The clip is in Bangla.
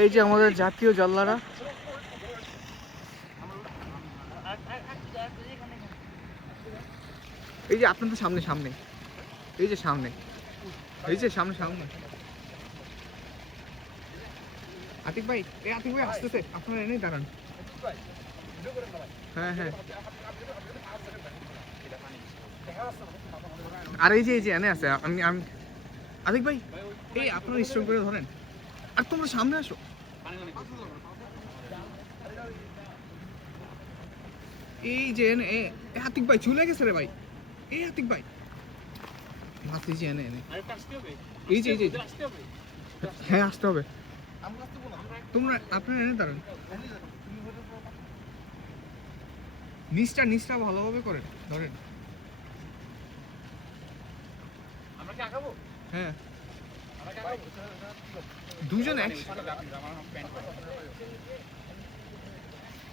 এই যে আমাদের জাতীয় জাল্লারা, এই যে আপনাদের সামনে সামনে, এই যে সামনে, এই যে সামনে সামনে। আতিক ভাই, এই আতিক ভাই আসতেছে, আপনারা এনেই দাঁড়ান। হ্যাঁ হ্যাঁ, আর এই যে এনে আছে। আমি আমি আতিক ভাই, এই আপনারা স্টোর করে ধরেন, আর তোমরা সামনে আসো। এই যে এনে আতিক ভাই চলে গেছে রে ভাই, এই আতিক ভাই মাছ এই যে এনে এনে, এই যে হ্যাঁ আসতে হবে। তোমরা আপনারা এনে দাঁড়ান, নিচটা ভালোভাবে করেন, ধরেন। হ্যাঁ দুজন একসাথে।